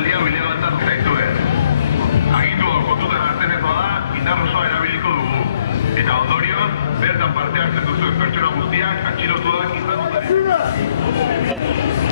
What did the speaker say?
ekitaldia bile bat zaizue. Agindu kontutan hartzen ez bada, indar osoa erabiliko dugu. Eta ondorioz, bertan parte hartzen duzuen pertsona guztiak atxilotuak izango dira.